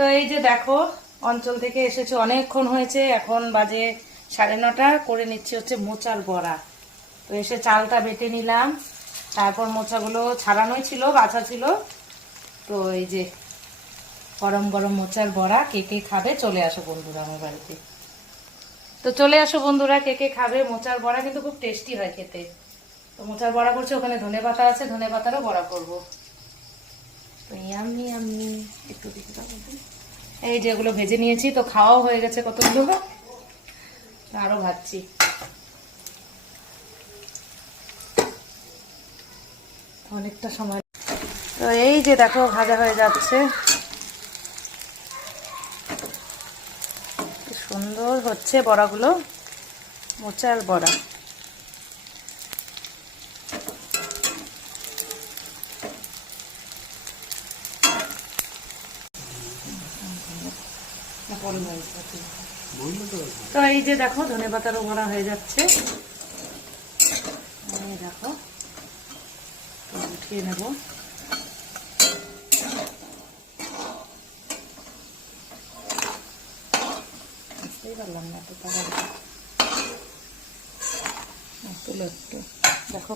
তো এই যে দেখো, অঞ্চল থেকে এসেছে, অনেকক্ষণ হয়েছে, এখন বাজে 9:30 করে নিচ্ছি হচ্ছে মোচার বড়া। তো এসে চালটা বেটে নিলাম, তারপর মোচাগুলো ছাড়ানোই ছিল, বাছা ছিল। তো এই যে গরম গরম মোচার বড়া, কে কে খাবে চলে আসো বন্ধুরা আমার বাড়িতে। তো চলে আসো বন্ধুরা, কে কে খাবে মোচার বড়া, কিন্তু খুব টেস্টি হয় খেতে। তো মোচার বড়া করছে, ওখানে ধনেপাতা আছে, ধনেপাতারও বড়া করবো। তো ইয়াম্মি ইয়াম্মি, একটু দিতে দাও। এই যেগুলো ভেজে নিয়েছি, তো খাওয়াও হয়ে গেছে কতগুলো, আরো ভাজছি। অনেকটা সময়। তো এই যে দেখো ভাজা হয়ে যাচ্ছে, কি সুন্দর হচ্ছে বড়াগুলো, মোচার বড়া। তো এই যে দেখো ধনেপাতারও বড়া হয়ে যাচ্ছে, এই দেখো উঠিয়ে নেব। বুঝতেই পারলাম না, এত তাড়াতাড়ি তুলো একটু দেখো।